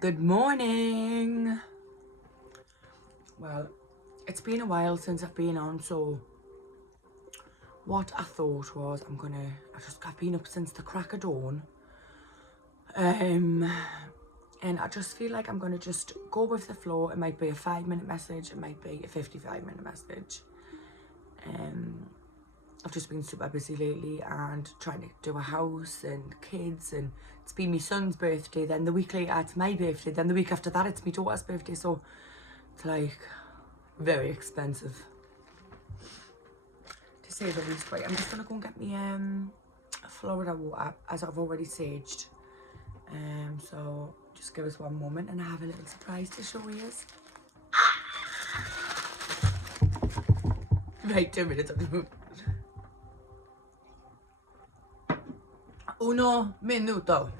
Good morning. Well, it's been a while since I've been on, so what I thought was I've been up since the crack of dawn. And I just feel like I'm gonna just go with the flow. It might be a 5-minute message, it might be a 55-minute message. I've just been super busy lately and trying to do a house and kids, and it's been my son's birthday, then the week later it's my birthday, then the week after that it's my daughter's birthday, so it's like very expensive to say the least. Right, I'm just gonna go and get me Florida water, as I've already saged. So just give us one moment and I have a little surprise to show you. Right, 2 minutes. Uno minuto.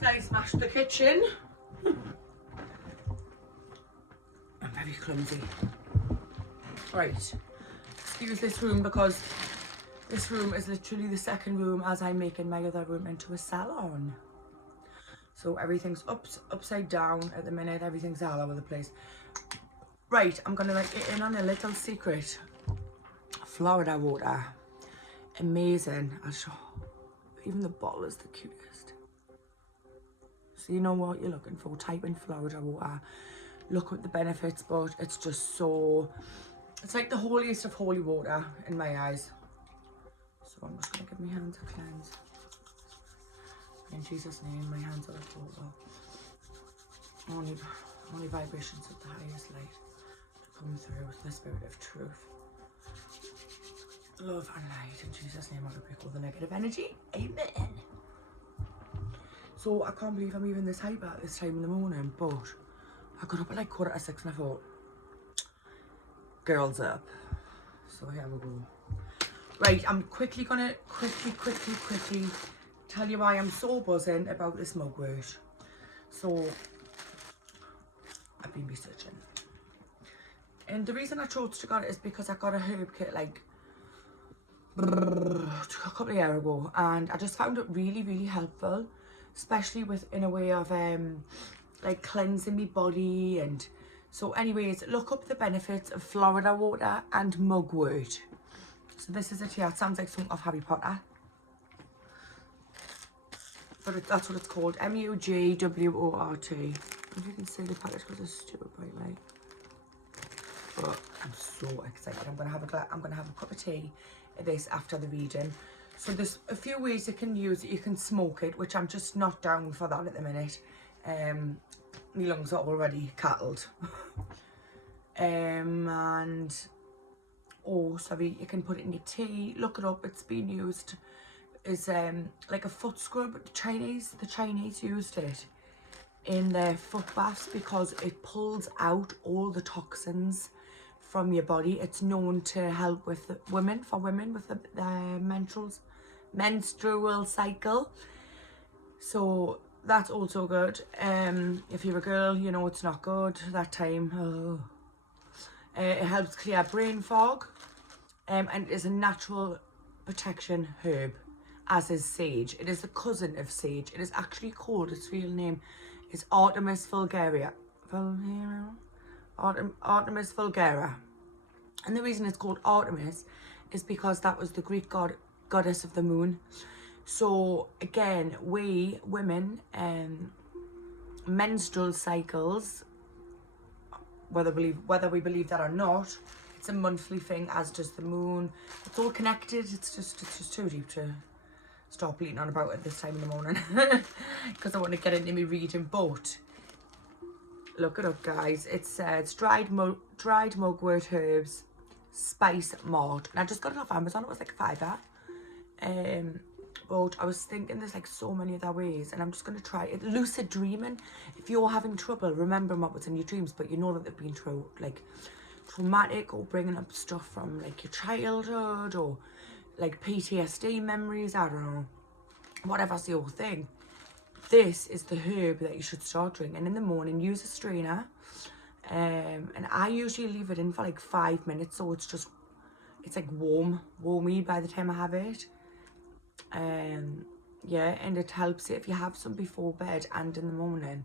I smashed the kitchen. I'm very clumsy. Right, excuse this room because this room is literally the second room as I'm making my other room into a salon. So everything's upside down at the minute, everything's all over the place. Right, I'm gonna let you in on a little secret. Florida water, amazing. I'll show, even the bottle is the cutest. So you know what you're looking for, type in Florida water, look at the benefits, but it's just so, it's like the holiest of holy water in my eyes. So I'm just gonna give my hands a cleanse. In Jesus' name, my hands are at total. Only vibrations of the highest light to come through with the spirit of truth. Love and light. In Jesus' name, I rebuke all the negative energy. Amen. So I can't believe I'm even this hyper at this time in the morning, but I got up at like 6:15 and I thought, girls up. So here we go. Right, I'm quickly gonna quickly tell you why I'm so buzzing about this mugwort. So I've been researching, and the reason I chose to get it is because I got a herb kit like a couple of years ago, and I just found it really helpful, especially in a way of like cleansing my body. And so anyways, look up the benefits of Florida water and mugwort. So this is it here. It sounds like something of Harry Potter, but that's what it's called. Mugwort. If you can see the package because it's stupid bright light. But I'm so excited. I'm gonna have a cup of tea of this after the reading. So there's a few ways you can use it. You can smoke it, which I'm just not down for that at the minute. My lungs are already cattled. And you can put it in your tea. Look it up. It's been used as like a foot scrub. The Chinese used it in their foot baths because it pulls out all the toxins from your body. It's known to help with women with the menstrual cycle. So that's also good. If you're a girl, you know it's not good that time. It helps clear brain fog, and it is a natural protection herb, as is sage. It is the cousin of sage. It is actually called, its real name is Artemis vulgaria. Artemis vulgaria. And the reason it's called Artemis is because that was the Greek goddess of the moon. So again, we women, menstrual cycles, whether we believe that or not, it's a monthly thing, as does the moon. It's all connected. It's just too deep to stop bleating on about at this time in the morning because I want to get into me reading. But look it up, guys. It's dried mugwort herbs, spice malt, and I just got it off Amazon. It was like a £5. But I was thinking there's like so many other ways, and I'm just going to try it. Lucid dreaming. If you're having trouble remembering what was in your dreams, but you know that they've been through like traumatic, or bringing up stuff from like your childhood, or like PTSD memories, I don't know, whatever's your thing, this is the herb that you should start drinking in the morning. Use a strainer, and I usually leave it in for like 5 minutes, so it's like warmy by the time I have it. Yeah, and it helps you if you have some before bed and in the morning.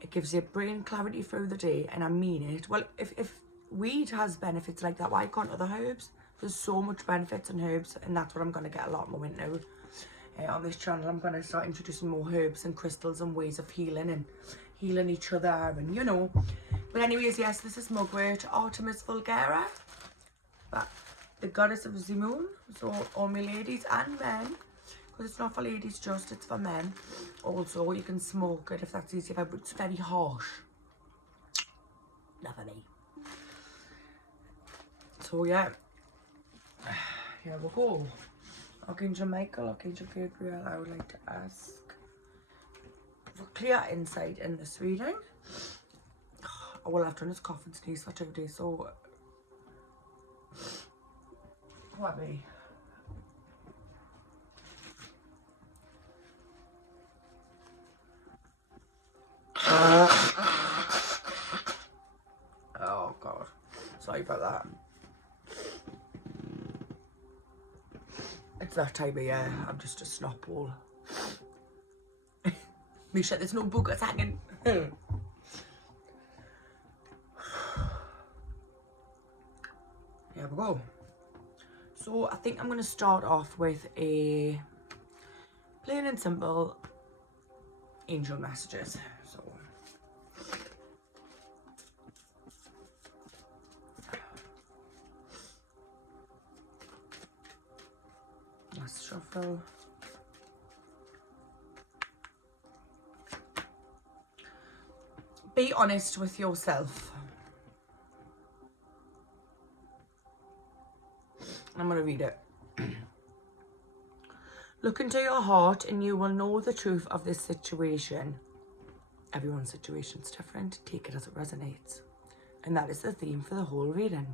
It gives you brain clarity through the day, and I mean it. Well, if weed has benefits like that, why can't other herbs? There's so much benefits in herbs, and that's what I'm going to get a lot more into. On this channel, I'm going to start introducing more herbs and crystals and ways of healing, and healing each other, and you know. But anyways, yes, this is Mugwort, Artemis Vulgara, but the goddess of the moon. So all my ladies and men, because it's not for ladies just, it's for men. Also, you can smoke it if that's easier, but it's very harsh. Not for me. So yeah, here we go. Archangel Michael, Archangel Gabriel, I would like to ask for clear insight in this reading. All I've done is cough and sneeze for 2 days, so what me? Oh god, sorry about that. It's that time of year, I'm just a snot ball. Me shit, there's no boogers hanging. Here we go. So I think I'm going to start off with a plain and simple angel messages. So let's shuffle. Be honest with yourself. I'm going to read it. Look into your heart and you will know the truth of this situation. Everyone's situation is different. Take it as it resonates. And that is the theme for the whole reading.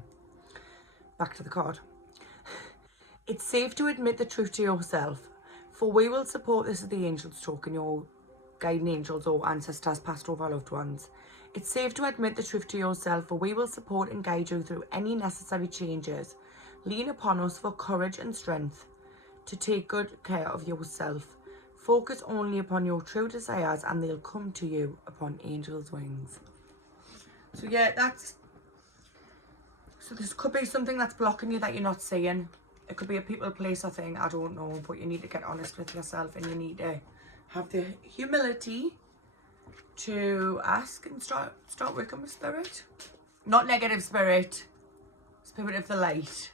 Back to the card. It's safe to admit the truth to yourself, for we will support, this is the angels talking, your guiding angels or ancestors, past over loved ones. It's safe to admit the truth to yourself, for we will support and guide you through any necessary changes. Lean upon us for courage and strength to take good care of yourself. Focus only upon your true desires and they'll come to you upon angels' wings. So yeah, so this could be something that's blocking you that you're not seeing. It could be a people, place or thing, I don't know, but you need to get honest with yourself and you need to have the humility to ask and start working with spirit. Not negative spirit, spirit of the light.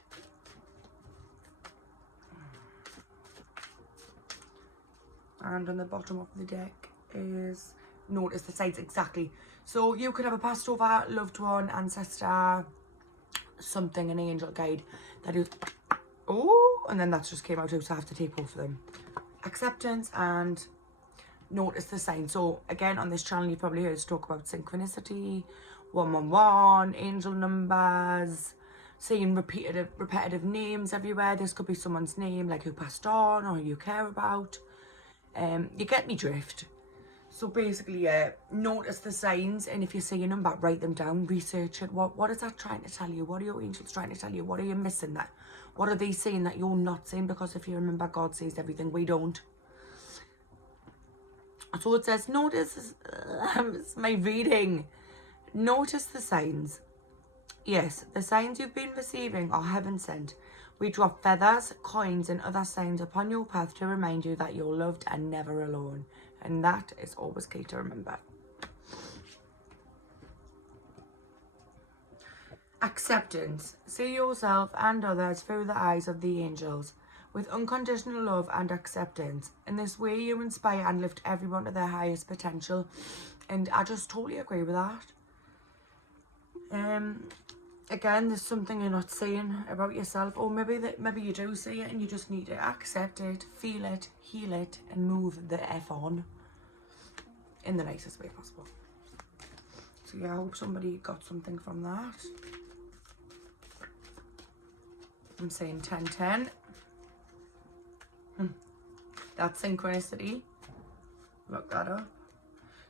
And on the bottom of the deck is notice the sides exactly. So you could have a passed over loved one, ancestor, something, an angel guide that is, oh, and then that just came out too, so I have to take both of them. Acceptance and notice the sign. So again, on this channel, you've probably heard us talk about synchronicity, 111, angel numbers, seeing repetitive names everywhere. This could be someone's name, like who passed on or who you care about. You get me drift. So basically, notice the signs, and if you see a number, write them down, research it. What is that trying to tell you? What are your angels trying to tell you? What are you missing? What are they saying that you're not saying? Because if you remember, God sees everything, we don't. So it says, notice, it's my reading. Notice the signs. Yes, the signs you've been receiving are heaven sent. We drop feathers, coins and other signs upon your path to remind you that you're loved and never alone. And that is always key to remember. Acceptance. See yourself and others through the eyes of the angels, with unconditional love and acceptance. In this way, you inspire and lift everyone to their highest potential. And I just totally agree with that. again, there's something you're not seeing about yourself, or maybe you do see it and you just need to accept it, feel it, heal it, and move the F on in the nicest way possible. So yeah, I hope somebody got something from that. I'm saying 10-10. That's synchronicity. Look that up.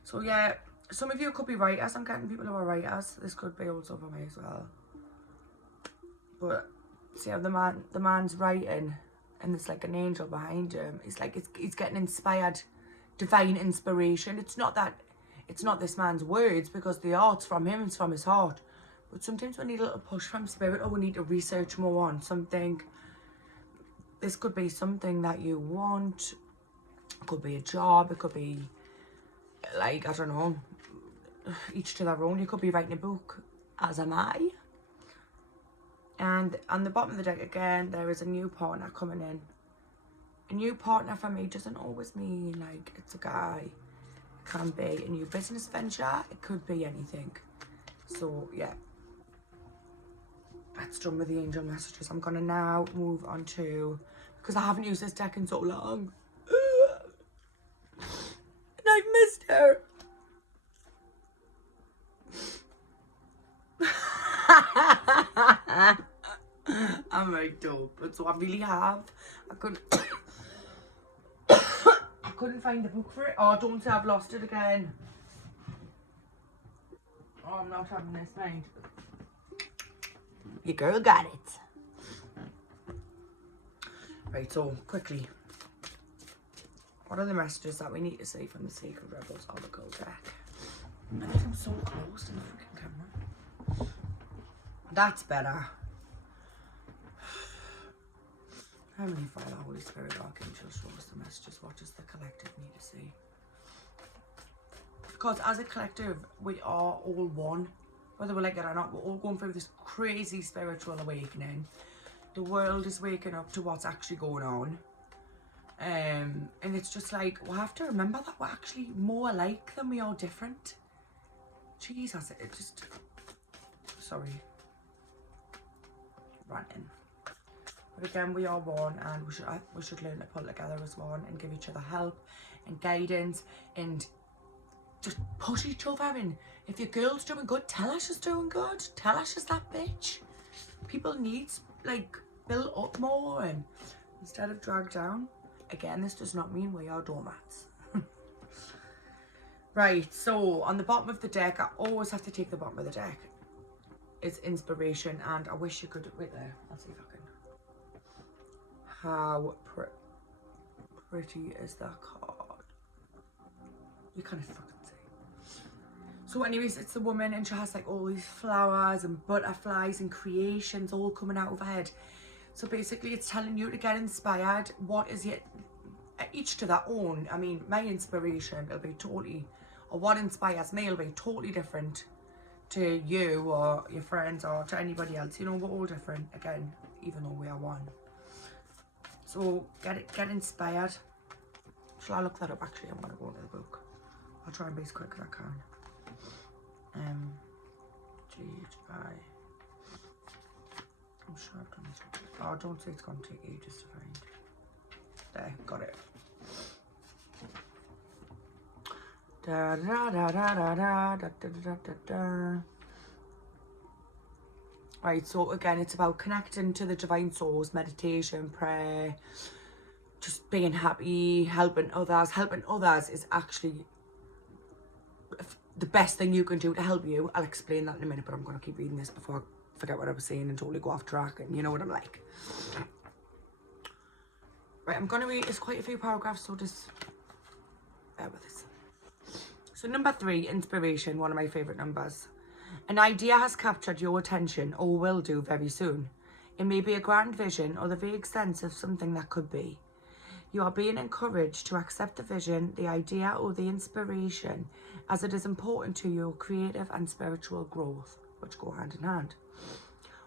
So yeah, some of you could be writers. I'm getting people who are writers. This could be also for me as well. But see how the man's writing, and there's like an angel behind him. It's like he's getting inspired, divine inspiration. It's not this man's words, because the art's from him, it's from his heart. But sometimes we need a little push from spirit, or we need to research more on something. This could be something that you want. It could be a job. It could be, like, I don't know, each to their own. You could be writing a book, as am I. And on the bottom of the deck again, there is a new partner coming in. A new partner for me doesn't always mean like it's a guy. It can be a new business venture. It could be anything. So yeah, that's done with the angel messages. I'm gonna now move on to, because I haven't used this deck in so long, and I've missed her. I'm very dope, but so I really have. I couldn't find the book for it. Oh, don't say I've lost it again. Oh, I'm not having this, mate. Your girl got it. Right, so quickly, what are the messages that we need to see from the Secret Rebels Oracle deck? I think I'm so close to the freaking camera. That's better. How many Father, Holy Spirit, Archangels show us the messages? What does the collective need to see? Because as a collective, we are all one. Whether we like it or not, we're all going through this crazy spiritual awakening. The world is waking up to what's actually going on. And it's just like, we have to remember that we're actually more alike than we are different. Jesus, it just... Sorry. Ranting. But again, we are one, and we should learn to pull together as one and give each other help and guidance and just push each other. And if your girl's doing good, tell her she's doing good. Tell her she's that bitch. People need, like, build up more and instead of drag down. Again, this does not mean we are doormats. Right, so on the bottom of the deck, I always have to take the bottom of the deck. It's inspiration, and I wish you could, wait there, I'll see if I can. How pretty is that card? You can't fucking see. So anyways, it's the woman, and she has like all these flowers and butterflies and creations all coming out of her head. So basically it's telling you to get inspired. What is it? Each to their own. I mean, my inspiration will be totally, or what inspires me will be totally different to you or your friends or to anybody else. You know, we're all different, again, even though we are one. So get inspired. Shall I look that up? Actually, I'm gonna go into the book. I'll try and be as quick as I can. G-I. I'm sure I've done this one. Oh, don't say it's gonna take ages to find. There, got it. Da da da da da da da da da da. Right, so again, it's about connecting to the divine source, meditation, prayer, just being happy, helping others. Helping others is actually the best thing you can do to help you. I'll explain that in a minute, but I'm going to keep reading this before I forget what I was saying and totally go off track, and you know what I'm like. Right, I'm going to read, it's quite a few paragraphs, so just bear with us. So number 3, inspiration, one of my favourite numbers. An idea has captured your attention, or will do very soon. It may be a grand vision or the vague sense of something that could be. You are being encouraged to accept the vision, the idea, or the inspiration, as it is important to your creative and spiritual growth, which go hand in hand.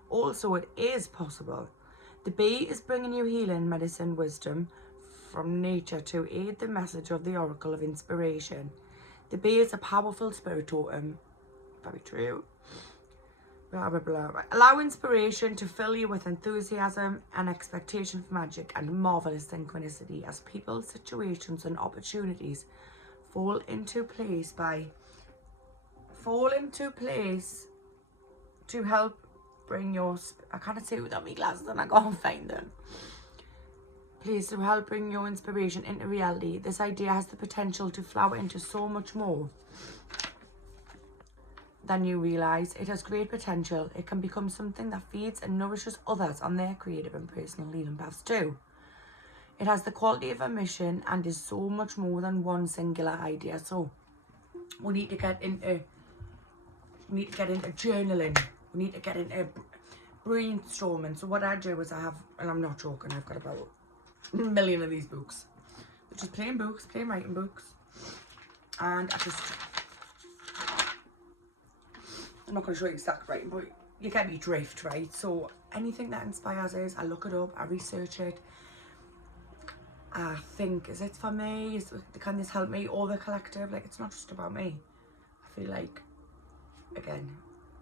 Also, it is possible. The bee is bringing you healing, medicine, wisdom from nature to aid the message of the oracle of inspiration. The bee is a powerful spirit totem. Very true. blah, blah, blah. Right. Allow inspiration to fill you with enthusiasm and expectation for magic and marvellous synchronicity as people, situations and opportunities fall into place to help bring your... I can't say it without my glasses and I can't find them. Please, to help bring your inspiration into reality. This idea has the potential to flower into so much more than you realise. It has great potential. It can become something that feeds and nourishes others on their creative and personal healing paths too. It has the quality of a mission and is so much more than one singular idea. So we need to get into journaling. We need to get into brainstorming. So what I do is I have, and I'm not joking, I've got about a million of these books. They're just plain books, plain writing books. And I'm not going to show you exact writing, but you get me drift, right? So anything that inspires us, I look it up, I research it. I think, is it for me? Can this help me or the collective? Like, it's not just about me. I feel like, again,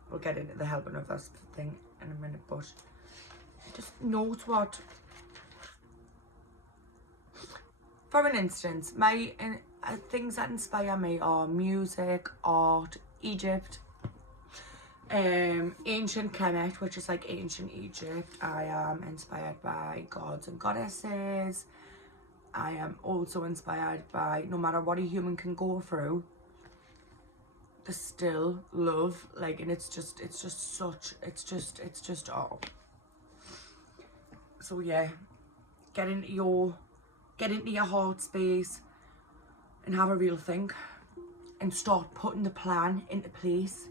we'll get into the helping others thing in a minute, but just note what... For an instance, things that inspire me are music, art, Egypt, ancient Kemet, which is like ancient Egypt. I am inspired by gods and goddesses. I am also inspired by, no matter what a human can go through, there's still love, like, and it's just oh. So yeah, get into your heart space and have a real think and start putting the plan into place.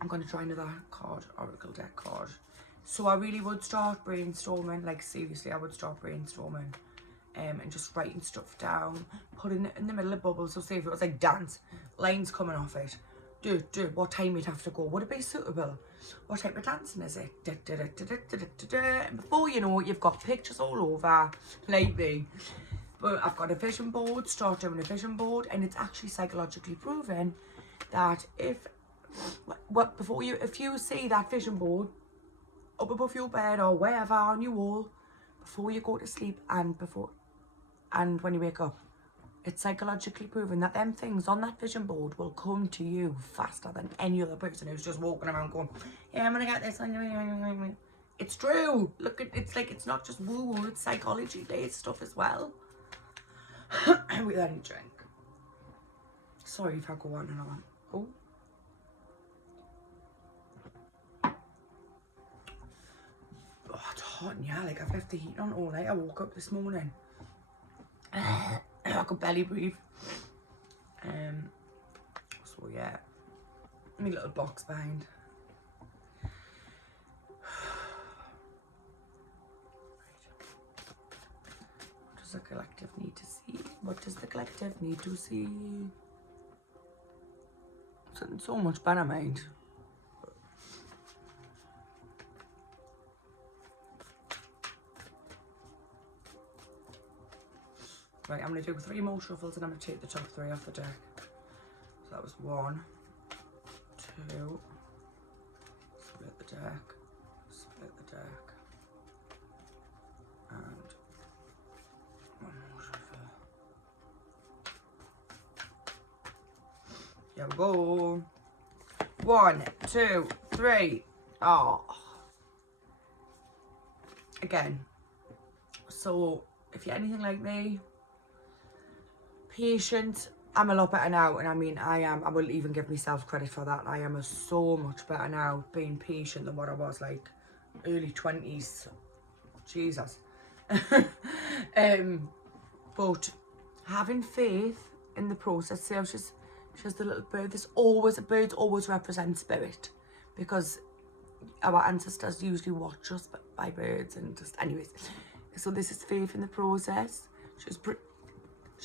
I'm going to try another card, Oracle deck card. So I really would start brainstorming, like seriously, I would start brainstorming and just writing stuff down, putting it in the middle of bubbles. So say if it was like dance, lines coming off it, what time you'd have to go, would it be suitable? What type of dancing is it? And before you know it, you've got pictures all over, like me. But I've got a vision board, start doing a vision board, and it's actually psychologically proven that if you see that vision board up above your bed or wherever on your wall, before you go to sleep and when you wake up, it's psychologically proven that them things on that vision board will come to you faster than any other person who's just walking around going, yeah, I'm gonna get this. It's true. Look, it's like, it's not just woo woo, it's psychology based stuff as well. With that drink. Sorry if I go on and on. Oh. Oh, it's hot in here. Like, I've left the heat on all night. I woke up this morning. I could barely breathe. So yeah, my little box behind. What does the collective need to see? What does the collective need to see? Something so much better, mind. Right, I'm going to do 3 more shuffles and I'm going to take the top 3 off the deck. So that was 1, 2, split the deck, and 1 more shuffle. Here we go. 1, 2, 3. Oh. Again. So, if you're anything like me, patient, I'm a lot better now, and I mean, I will even give myself credit for that. I am so much better now being patient than what I was like early 20s. Jesus. But having faith in the process. So she's the little bird. Birds always represent spirit, because our ancestors usually watch us by birds, and just anyways. So this is faith in the process. She's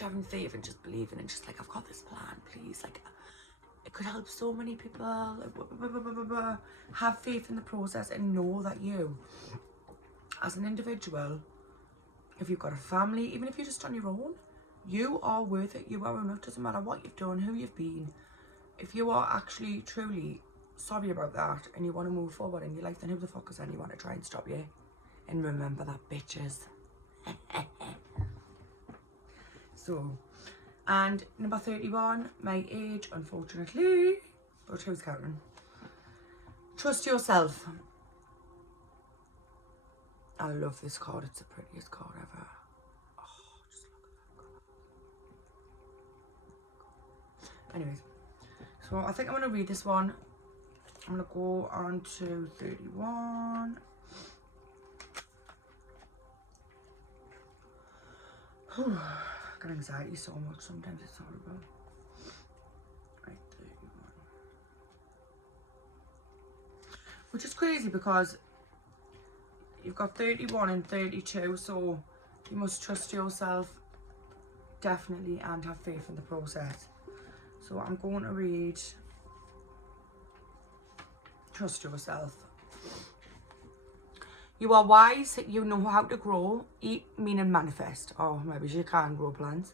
having faith and just believing and just like, I've got this plan, please, like it could help so many people. Have faith in the process and know that you, as an individual, if you've got a family, even if you're just on your own, you are worth it. You are enough. Doesn't matter what you've done, who you've been. If you are actually truly sorry about that and you want to move forward in your life, then who the fuck is anyone to try and stop you? And remember that, bitches. So, and number 31, my age, unfortunately, but who's counting? Trust yourself. I love this card. It's the prettiest card ever. Oh, just look at that. Anyways, so I think I'm going to read this one. I'm going to go on to 31. I get anxiety so much. Sometimes it's horrible. Right, 31. Which is crazy because you've got 31 and 32, so you must trust yourself definitely and have faith in the process. So I'm going to read Trust Yourself. You are wise, you know how to grow, eat, mean and manifest. Or maybe you can grow plants.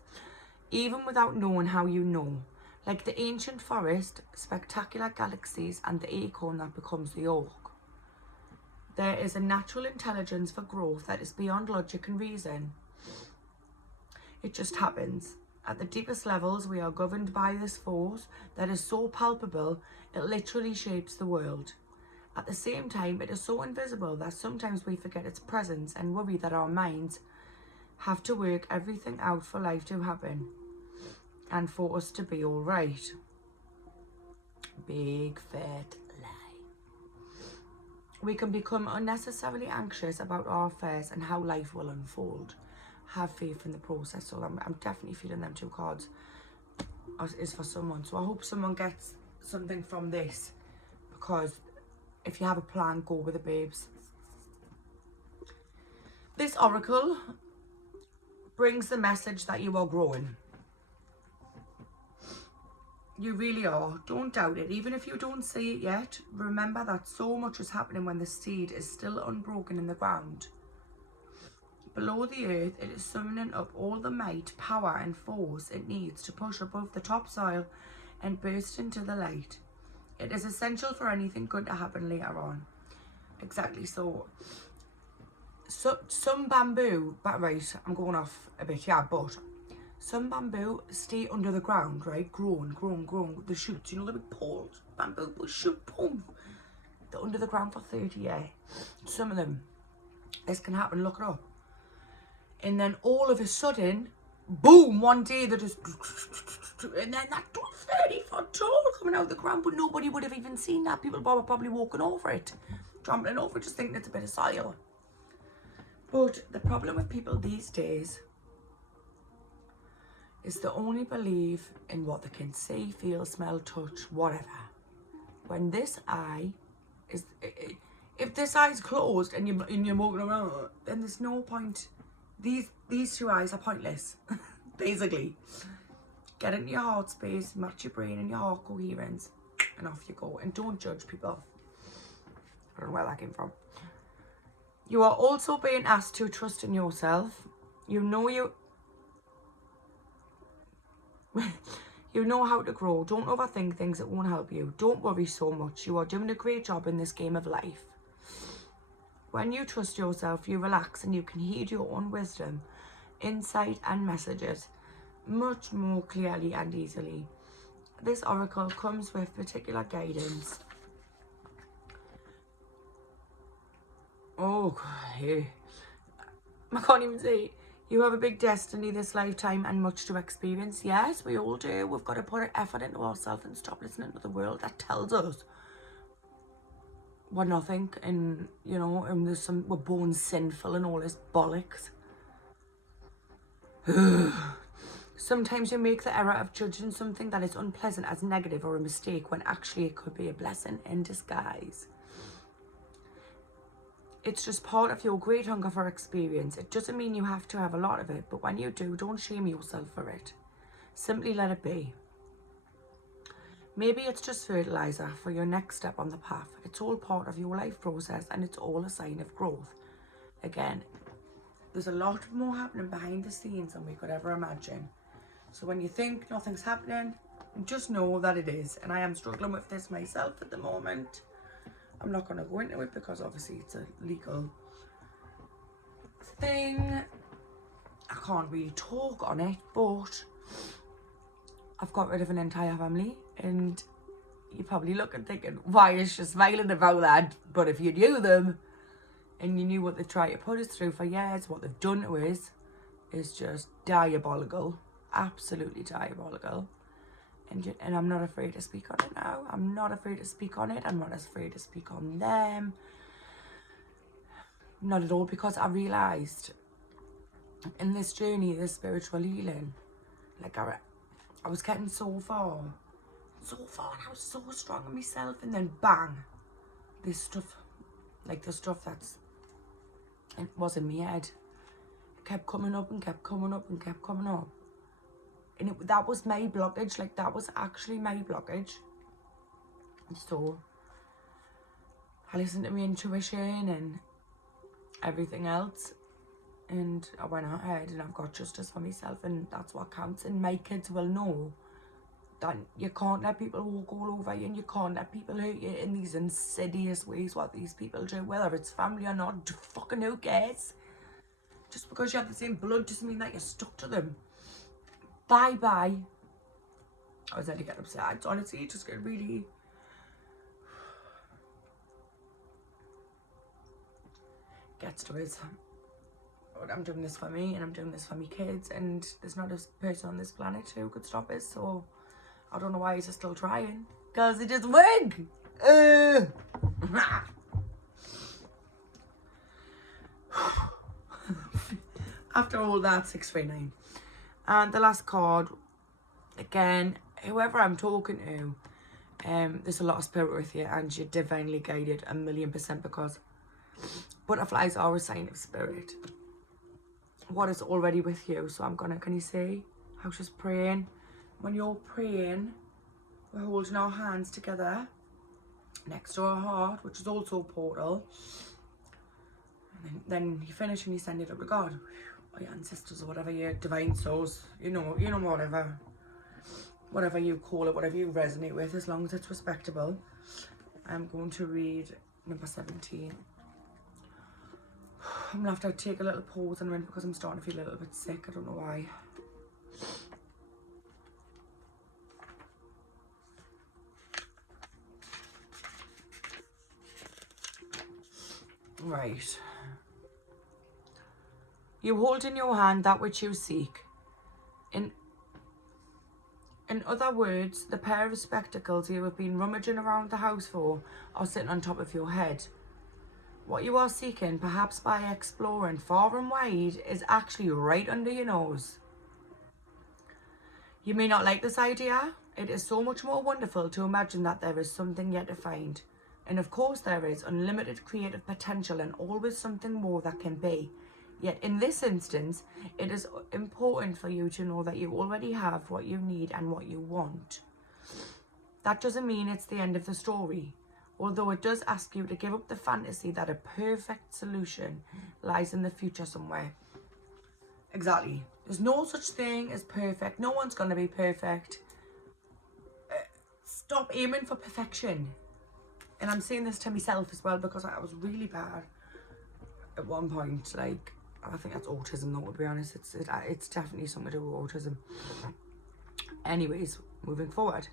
Even without knowing how you know. Like the ancient forest, spectacular galaxies and the acorn that becomes the oak. There is a natural intelligence for growth that is beyond logic and reason. It just happens. At the deepest levels, we are governed by this force that is so palpable, it literally shapes the world. At the same time, it is so invisible that sometimes we forget its presence and worry that our minds have to work everything out for life to happen and for us to be all right. Big fat lie. We can become unnecessarily anxious about our affairs and how life will unfold. Have faith in the process. So I'm definitely feeling them two cards is for someone. So I hope someone gets something from this, because if you have a plan, go with it, babes. This oracle brings the message that you are growing. You really are. Don't doubt it. Even if you don't see it yet, remember that so much is happening when the seed is still unbroken in the ground. Below the earth, it is summoning up all the might, power and force it needs to push above the topsoil and burst into the light. It is essential for anything good to happen later on. Exactly. So some bamboo, but right, I'm going off a bit, yeah, but some bamboo stay under the ground, right? Growing, the shoots, you know, the big poles, bamboo shoot, boom. They're under the ground for 30 years. Some of them. This can happen, look it up. And then all of a sudden, boom, one day they're just, and then that 30-foot tall coming out of the ground, but nobody would have even seen that. People were probably walking over it, trampling over it, just thinking it's a bit of soil. But the problem with people these days is they only believe in what they can see, feel, smell, touch, whatever. When this eye is, if this eye's closed and you're walking around, then there's no point. These two eyes are pointless, basically. Get into your heart space, match your brain and your heart coherence, and off you go. And don't judge people. I don't know where that came from. You are also being asked to trust in yourself. You know how to grow. Don't overthink things that won't help you. Don't worry so much. You are doing a great job in this game of life. When you trust yourself, you relax and you can heed your own wisdom, insight and messages much more clearly and easily. This oracle comes with particular guidance. Oh, hey. I can't even say. You have a big destiny this lifetime and much to experience. Yes, we all do. We've got to put our effort into ourselves and stop listening to the world that tells us we're nothing, and you know, and we're born sinful and all this bollocks. Sometimes you make the error of judging something that is unpleasant as negative or a mistake when actually it could be a blessing in disguise. It's just part of your great hunger for experience. It doesn't mean you have to have a lot of it, but when you do, don't shame yourself for it. Simply let it be. Maybe it's just fertilizer for your next step on the path. It's all part of your life process and it's all a sign of growth. Again, there's a lot more happening behind the scenes than we could ever imagine. So when you think nothing's happening, Just know that it is. And I am struggling with this myself at the moment. I'm not going to go into it because obviously it's a legal thing. I can't really talk on it, but I've got rid of an entire family, and you're probably looking thinking, why is she smiling about that? But if you knew them and you knew what they've tried to put us through for years, what they've done to us is just diabolical. Absolutely diabolical. And I'm not afraid to speak on it now. I'm not afraid to speak on it. I'm not afraid to speak on them. Not at all, because I realised in this journey, this spiritual healing, like I was getting so far, and I was so strong in myself, and then bang, this stuff, like the stuff it was in my head, kept coming up and kept coming up and kept coming up. And that was my blockage, like that was actually my blockage. So I listened to my intuition and everything else, and I went ahead and I've got justice for myself, and that's what counts. And my kids will know that you can't let people walk all over you, and you can't let people hurt you in these insidious ways, what these people do, whether it's family or not. Fucking who cares? Just because you have the same blood doesn't mean that you're stuck to them. Bye bye. I was only getting upset. Honestly, it just get really gets to us. But I'm doing this for me, and I'm doing this for my kids, and there's not a person on this planet who could stop us. So I don't know why he's still trying, because it doesn't work. After all that, 639. And the last card, again, whoever I'm talking to, there's a lot of spirit with you, and you're divinely guided 1,000,000%, because butterflies are a sign of spirit. What is already with you? So I'm gonna, can you see how she's praying? When you're praying, we're holding our hands together next to our heart, which is also a portal. And then you finish and you send it up to God, or your ancestors, or whatever, your divine souls, you know, whatever you call it, whatever you resonate with, as long as it's respectable. I'm going to read number 17. I'm gonna have to take a little pause in a minute because I'm starting to feel a little bit sick. I don't know why. Right. You hold in your hand that which you seek. In other words, the pair of spectacles you have been rummaging around the house for are sitting on top of your head. What you are seeking, perhaps by exploring far and wide, is actually right under your nose. You may not like this idea. It is so much more wonderful to imagine that there is something yet to find. And of course there is unlimited creative potential and always something more that can be. Yet in this instance, it is important for you to know that you already have what you need and what you want. That doesn't mean it's the end of the story, although it does ask you to give up the fantasy that a perfect solution lies in the future somewhere. Exactly. There's no such thing as perfect. No one's going to be perfect. Stop aiming for perfection. And I'm saying this to myself as well, because I was really bad at one point. Like, I think that's autism though, to be honest. It's definitely something to do with autism. Anyways, moving forward.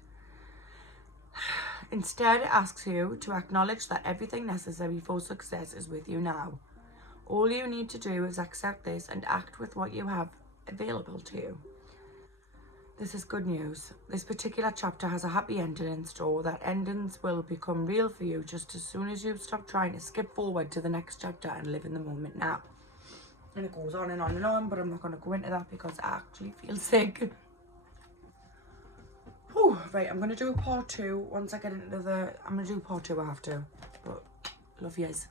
Instead, it asks you to acknowledge that everything necessary for success is with you now. All you need to do is accept this and act with what you have available to you. This is good news. This particular chapter has a happy ending in store. That endings will become real for you just as soon as you stop trying to skip forward to the next chapter and live in the moment now. And it goes on and on and on, but I'm not going to go into that because I actually feel sick. Whew, right, I'm going to do a part 2 once I get into I'm going to do part 2, I have to. But love yous.